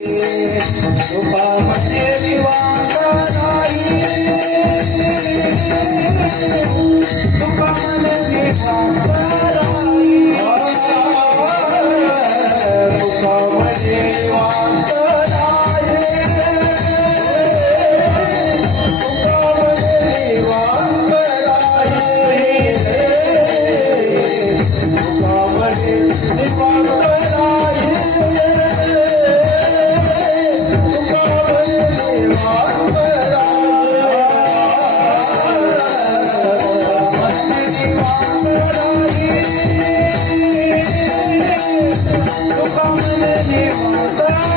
Eu falo, assim. पाहिले पाहिले आता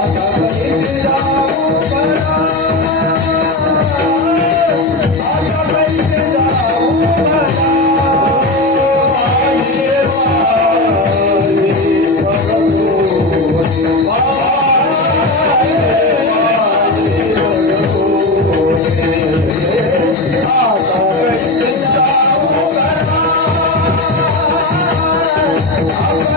Oh,